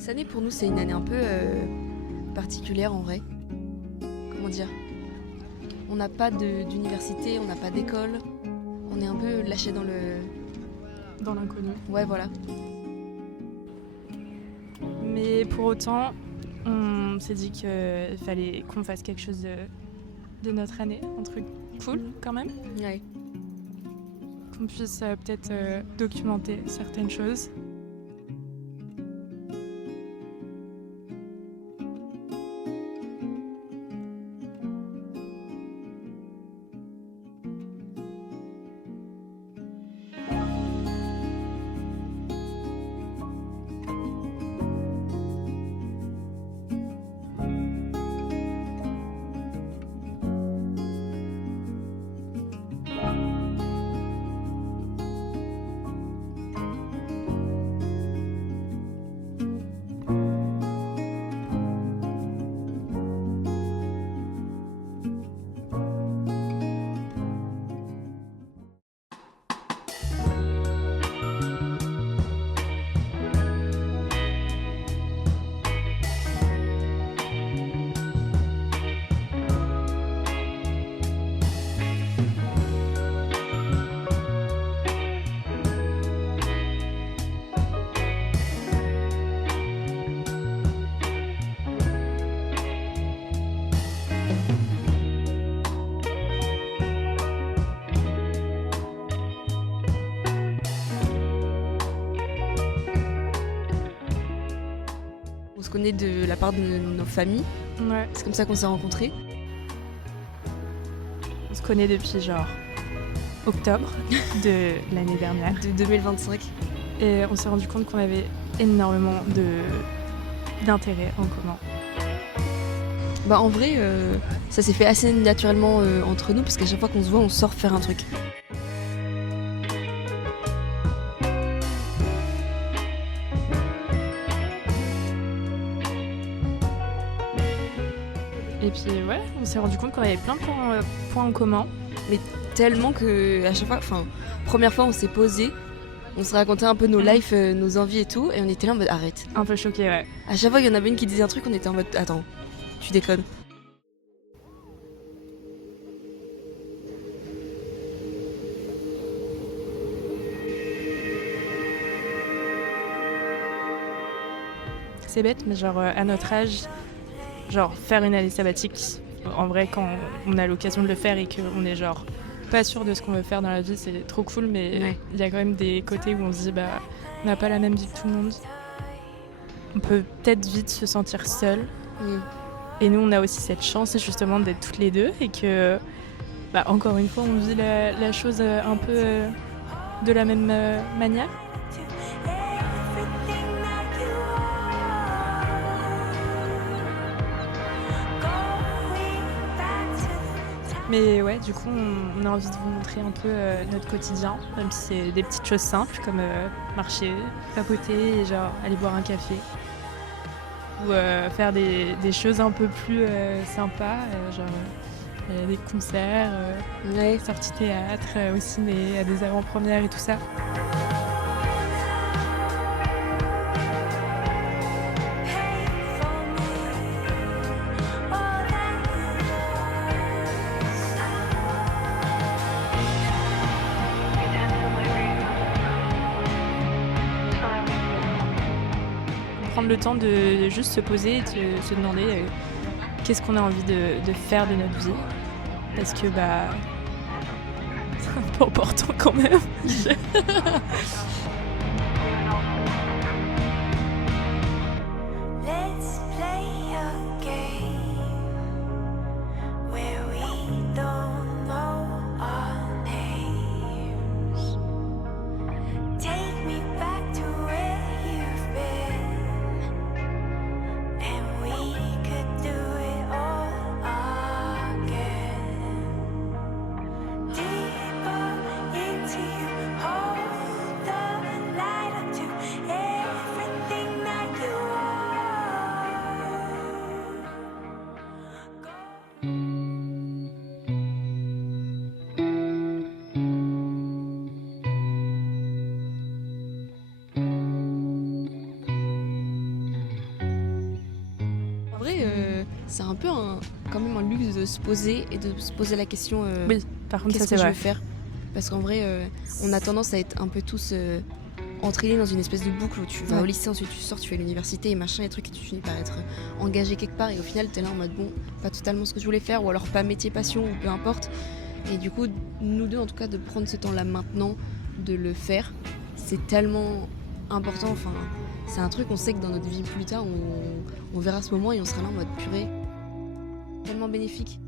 Cette année pour nous c'est une année un peu particulière en vrai. Comment dire? On n'a pas d'université, on n'a pas d'école. On est un peu lâché dans le... Dans l'inconnu. Ouais voilà. Mais pour autant, on s'est dit qu'il fallait qu'on fasse quelque chose de notre année, un truc cool quand même. Ouais. Qu'on puisse peut-être documenter certaines choses. On se connaît de la part de nos familles. Ouais. C'est comme ça qu'on s'est rencontrés. On se connaît depuis genre octobre de l'année dernière. De 2025. Et on s'est rendu compte qu'on avait énormément d'intérêts en commun. Bah en vrai, ça s'est fait assez naturellement entre nous parce qu'à chaque fois qu'on se voit, on sort faire un truc. Et puis ouais, on s'est rendu compte qu'on avait plein de points en commun. Mais tellement que à chaque fois, enfin, première fois on s'est posé, on se racontait un peu nos lives, nos envies et tout, et on était là en mode arrête. Un peu choqués, ouais. À chaque fois il y en avait une qui disait un truc, on était en mode attends, tu déconnes. C'est bête, mais genre à notre âge, genre faire une année sabbatique, en vrai quand on a l'occasion de le faire et qu'on est genre pas sûr de ce qu'on veut faire dans la vie, c'est trop cool, mais il y a quand même des côtés où on se dit bah on n'a pas la même vie que tout le monde. On peut peut-être vite se sentir seul. Et nous on a aussi cette chance justement d'être toutes les deux et que bah, encore une fois on vit la chose un peu de la même manière. Mais ouais, du coup, on a envie de vous montrer un peu notre quotidien, même si c'est des petites choses simples comme marcher, papoter et genre aller boire un café. Ou faire des choses un peu plus sympas, genre des concerts, sorties théâtre, au ciné, à des avant-premières et tout ça. Prendre le temps de juste se poser et de se demander qu'est-ce qu'on a envie de faire de notre vie. Parce que bah c'est un peu important quand même. Deeper into you, hold the light up to c'est un peu quand même un luxe de se poser et de se poser la question Oui, par contre, ça qu'est-ce c'est que je vrai. veux faire. Parce qu'en vrai, on a tendance à être un peu tous entraînés dans une espèce de boucle où tu vas Ouais. au lycée, ensuite tu sors, tu fais l'université et machin, et trucs, et tu finis par être engagé quelque part. Et au final, t'es là en mode bon, pas totalement ce que je voulais faire, ou alors pas métier passion, ou peu importe. Et du coup, nous deux, en tout cas, de prendre ce temps-là maintenant, de le faire, c'est tellement important. Enfin, c'est un truc, on sait que dans notre vie plus tard, on verra ce moment et on sera là en mode purée. Tellement bénéfique.